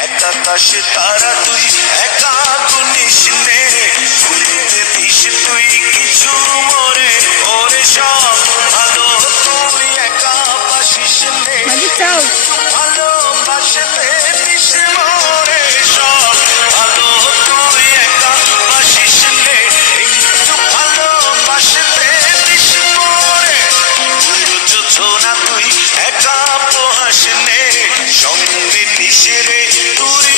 একাকাশ তারা তুই একা গুনিস নে, ভুলতে দিস তুই কিছু মোরে, ওরে সব ভালো তুই একা বাসিস নে, ভালোবাসতে দিস মোরে, সব ভালো তুই একা বাসিস নে, একটু ভালোবাসতে দিস মোরে, বুঝছো না তুই একা পোহাস নে, সঙ্গে নিস রে তুই